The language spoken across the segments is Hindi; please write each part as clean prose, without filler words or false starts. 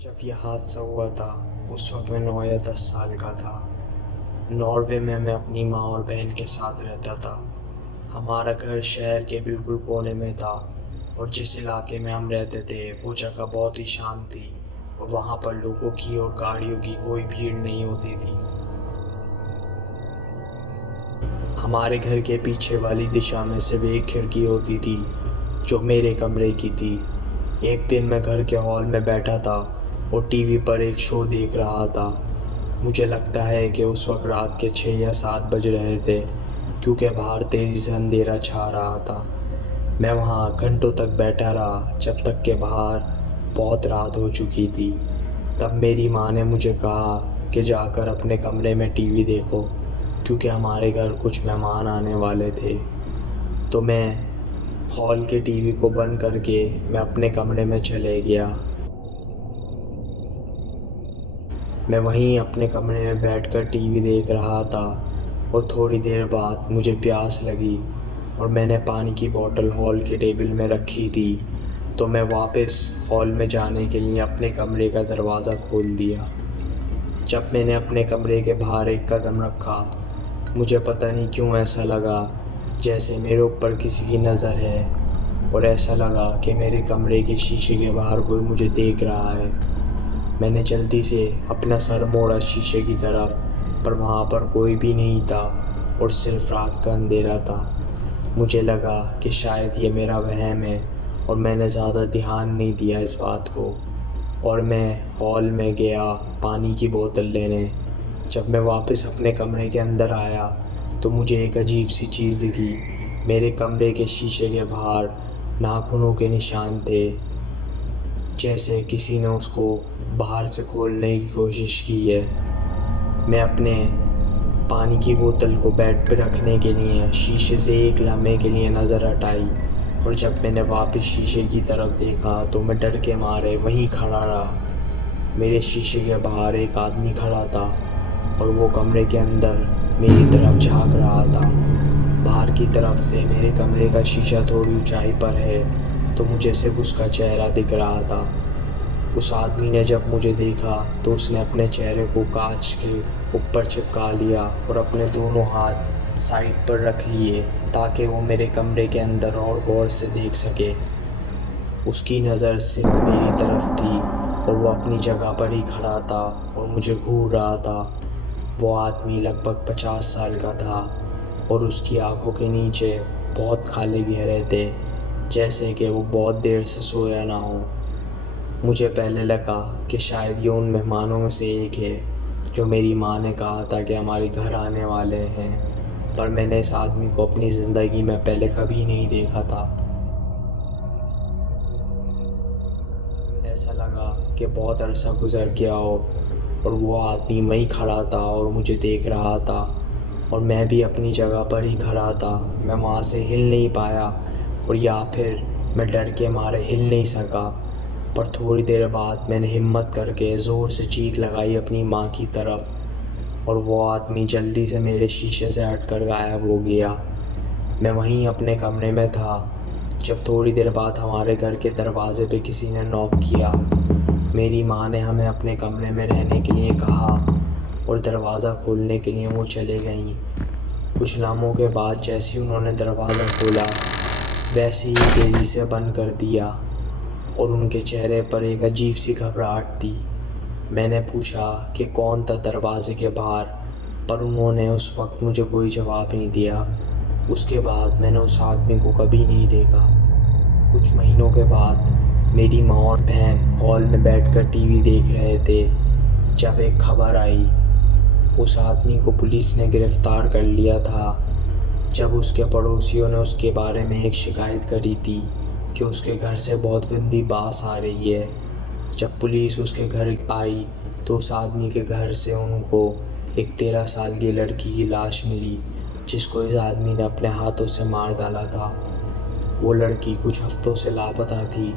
जब यह हादसा हुआ था उस वक्त मैं 9 या 10 साल का था। नॉर्वे में मैं अपनी माँ और बहन के साथ रहता था। हमारा घर शहर के बिल्कुल कोने में था और जिस इलाके में हम रहते थे वो जगह बहुत ही शांत थी और वहाँ पर लोगों की और गाड़ियों की कोई भीड़ नहीं होती थी। हमारे घर के पीछे वाली दिशा में सिर्फ एक खिड़की होती थी जो मेरे कमरे की थी। एक दिन मैं घर के हॉल में बैठा था और टीवी पर एक शो देख रहा था। मुझे लगता है कि उस वक्त रात के 6 या 7 बज रहे थे क्योंकि बाहर तेज़ी से अंधेरा छा रहा था। मैं वहाँ घंटों तक बैठा रहा जब तक कि बाहर बहुत रात हो चुकी थी। तब मेरी माँ ने मुझे कहा कि जाकर अपने कमरे में टीवी देखो क्योंकि हमारे घर कुछ मेहमान आने वाले थे। तो मैं हॉल के टीवी को बंद करके मैं अपने कमरे में चले गया। मैं वहीं अपने कमरे में बैठकर टीवी देख रहा था और थोड़ी देर बाद मुझे प्यास लगी और मैंने पानी की बोतल हॉल के टेबल में रखी थी। तो मैं वापस हॉल में जाने के लिए अपने कमरे का दरवाज़ा खोल दिया। जब मैंने अपने कमरे के बाहर एक कदम रखा, मुझे पता नहीं क्यों ऐसा लगा जैसे मेरे ऊपर किसी की नज़र है और ऐसा लगा कि मेरे कमरे के शीशे के बाहर कोई मुझे देख रहा है। मैंने जल्दी से अपना सर मोड़ा शीशे की तरफ, पर वहाँ पर कोई भी नहीं था और सिर्फ रात का अंधेरा था। मुझे लगा कि शायद ये मेरा वहम है और मैंने ज़्यादा ध्यान नहीं दिया इस बात को और मैं हॉल में गया पानी की बोतल लेने। जब मैं वापस अपने कमरे के अंदर आया तो मुझे एक अजीब सी चीज़ दिखी। मेरे कमरे के शीशे के बाहर नाखूनों के निशान थे, जैसे किसी ने उसको बाहर से खोलने की कोशिश की है। मैं अपने पानी की बोतल को बेड पर रखने के लिए शीशे से एक लम्हे के लिए नज़र हटाई और जब मैंने वापस शीशे की तरफ देखा तो मैं डर के मारे वहीं खड़ा रहा। मेरे शीशे के बाहर एक आदमी खड़ा था और वो कमरे के अंदर मेरी तरफ झांक रहा था। बाहर की तरफ से मेरे कमरे का शीशा थोड़ी ऊंचाई पर है तो मुझे सिर्फ उसका चेहरा दिख रहा था। उस आदमी ने जब मुझे देखा तो उसने अपने चेहरे को कांच के ऊपर चिपका लिया और अपने दोनों हाथ साइड पर रख लिए ताकि वो मेरे कमरे के अंदर और गौर से देख सके। उसकी नज़र सिर्फ मेरी तरफ थी और वो अपनी जगह पर ही खड़ा था और मुझे घूर रहा था। वो आदमी लगभग 50 साल का था और उसकी आंखों के नीचे बहुत काले गहरे थे, जैसे कि वो बहुत देर से सोया ना हो। मुझे पहले लगा कि शायद ये उन मेहमानों में से एक है जो मेरी माँ ने कहा था कि हमारे घर आने वाले हैं, पर मैंने इस आदमी को अपनी ज़िंदगी में पहले कभी नहीं देखा था। ऐसा लगा कि बहुत अरसा गुजर गया हो और वो आदमी वहीं खड़ा था और मुझे देख रहा था और मैं भी अपनी जगह पर ही खड़ा था। मैं वहाँ से हिल नहीं पाया और या फिर मैं डर के मारे हिल नहीं सका। पर थोड़ी देर बाद मैंने हिम्मत करके ज़ोर से चीख लगाई अपनी माँ की तरफ और वो आदमी जल्दी से मेरे शीशे से हटकर गायब हो गया। मैं वहीं अपने कमरे में था जब थोड़ी देर बाद हमारे घर के दरवाजे पे किसी ने नॉक किया। मेरी माँ ने हमें अपने कमरे में रहने के लिए कहा और दरवाज़ा खोलने के लिए वो चले गईं। कुछ लम्हों के बाद जैसे ही उन्होंने दरवाज़ा खोला वैसे ही तेज़ी से बंद कर दिया और उनके चेहरे पर एक अजीब सी घबराहट थी। मैंने पूछा कि कौन था दरवाजे के बाहर, पर उन्होंने उस वक्त मुझे कोई जवाब नहीं दिया। उसके बाद मैंने उस आदमी को कभी नहीं देखा। कुछ महीनों के बाद मेरी माँ और बहन हॉल में बैठकर टीवी देख रहे थे जब एक खबर आई। उस आदमी को पुलिस ने गिरफ्तार कर लिया था जब उसके पड़ोसियों ने उसके बारे में एक शिकायत करी थी कि उसके घर से बहुत गंदी बास आ रही है। जब पुलिस उसके घर आई तो उस आदमी के घर से उनको एक 13 साल की लड़की की लाश मिली जिसको इस आदमी ने अपने हाथों से मार डाला था। वो लड़की कुछ हफ्तों से लापता थी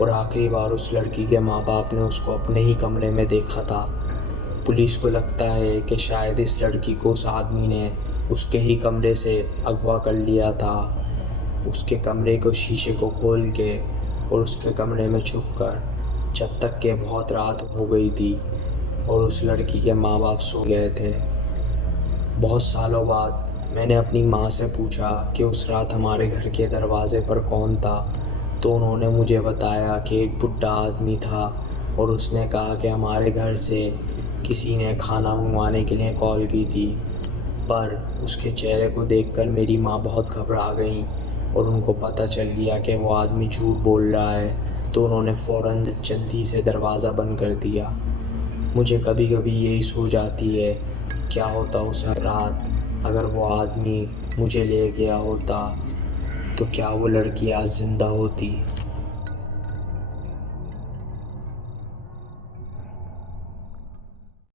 और आखिरी बार उस लड़की के माँ बाप ने उसको अपने ही कमरे में देखा था। पुलिस को लगता है कि शायद इस लड़की को उस आदमी ने उसके ही कमरे से अगवा कर लिया था। उसके कमरे को शीशे को खोल के और उसके कमरे में छुपकर जब तक कि बहुत रात हो गई थी और उस लड़की के माँ बाप सो गए थे। बहुत सालों बाद मैंने अपनी माँ से पूछा कि उस रात हमारे घर के दरवाज़े पर कौन था, तो उन्होंने मुझे बताया कि एक बुढ़ा आदमी था और उसने कहा कि हमारे घर से किसी ने खाना मंगवाने के लिए कॉल की थी। पर उसके चेहरे को देखकर मेरी माँ बहुत घबरा गई और उनको पता चल गया कि वो आदमी झूठ बोल रहा है, तो उन्होंने फ़ौरन जल्दी से दरवाज़ा बंद कर दिया। मुझे कभी कभी यही सोच आती है, क्या होता उस रात अगर वो आदमी मुझे ले गया होता, तो क्या वो लड़की आज ज़िंदा होती।